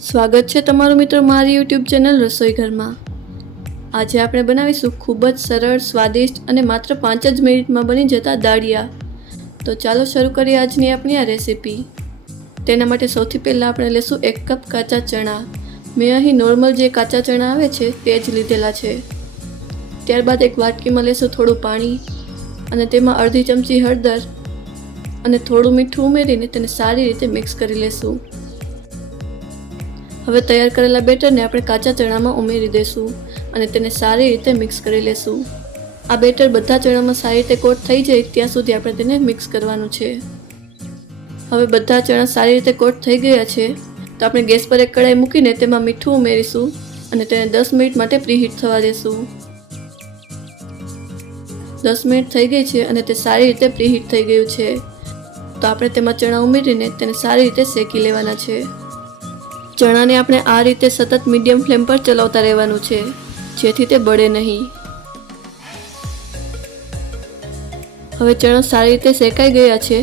સ્વાગત છે તમારું મિત્રો મારી YouTube ચેનલ રસોઈ ઘરમાં। આજે આપણે બનાવીશું ખૂબ જ સરળ, સ્વાદિષ્ટ અને માત્ર 5 જ મિનિટમાં બની જતા દાળિયા। તો ચાલો શરૂ કરીએ આજની આપણી આ રેસીપી। તેના માટે સૌથી પહેલાં આપણે લેશું 1 કપ કાચા ચણા। મેં અહીં નોર્મલ જે કાચા ચણા આવે છે તે જ લીધેલા છે। ત્યારબાદ એક વાટકીમાં લેશું થોડું પાણી અને તેમાં અડધી ચમચી હળદર અને થોડું મીઠું ઉમેરીને તેને સારી રીતે મિક્સ કરી લેશું। હવે તૈયાર કરેલા બેટરને આપણે કાચા ચણામાં ઉમેરી દેશું અને તેને સારી રીતે મિક્સ કરી લેશું। આ બેટર બધા ચણામાં સારી રીતે કોટ થઈ જાય ત્યાં સુધી આપણે તેને મિક્સ કરવાનું છે। હવે બધા ચણા સારી રીતે કોટ થઈ ગયા છે તો આપણે ગેસ પર એક કઢાઈ મૂકીને તેમાં મીઠું ઉમેરીશું અને તેને 10 મિનિટ માટે પ્રીહીટ થવા દેશું। 10 મિનિટ થઈ ગઈ છે અને તે સારી રીતે પ્રીહીટ થઈ ગયું છે તો આપણે તેમાં ચણા ઉમેરીને તેને સારી રીતે શેકી લેવાના છે। ચણાને આપણે આ રીતે સતત મીડિયમ ફ્લેમ પર ચલાવતા રહેવાનું છે જેથી તે બળે નહીં। હવે ચણા સારી રીતે શેકાઈ ગયા છે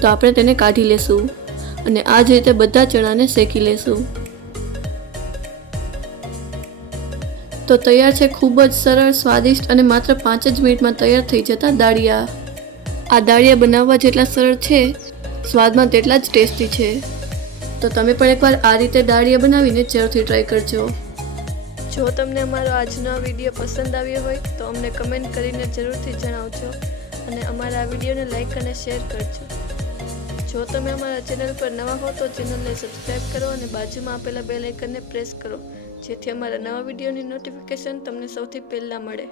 તો આપણે તેને કાઢી લેશું અને આ જ રીતે બધા ચણાને શેકી લેશું। તો તૈયાર છે ખૂબ જ સરળ, સ્વાદિષ્ટ અને માત્ર 5 જ મિનિટમાં તૈયાર થઈ જતા દાળિયા। આ દાળિયા બનાવવા જેટલા સરળ છે, સ્વાદમાં તેટલા જ ટેસ્ટી છે। તો તમે પણ એકવાર આ રીતે દાળિયા બનાવીને જરૂરથી ટ્રાય કરજો। જો તમને અમારો આજનો આ વિડીયો પસંદ આવ્યો હોય તો અમને કમેન્ટ કરીને જરૂરથી જણાવજો અને અમારા આ વિડીયોને લાઈક અને શેર કરજો। જો તમે અમારા ચેનલ પર નવા હો તો ચેનલને સબસ્ક્રાઈબ કરો અને બાજુમાં આપેલા બેલ આઇકનને પ્રેસ કરો જેથી અમારા નવા વિડીયોની નોટિફિકેશન તમને સૌથી પહેલાં મળે।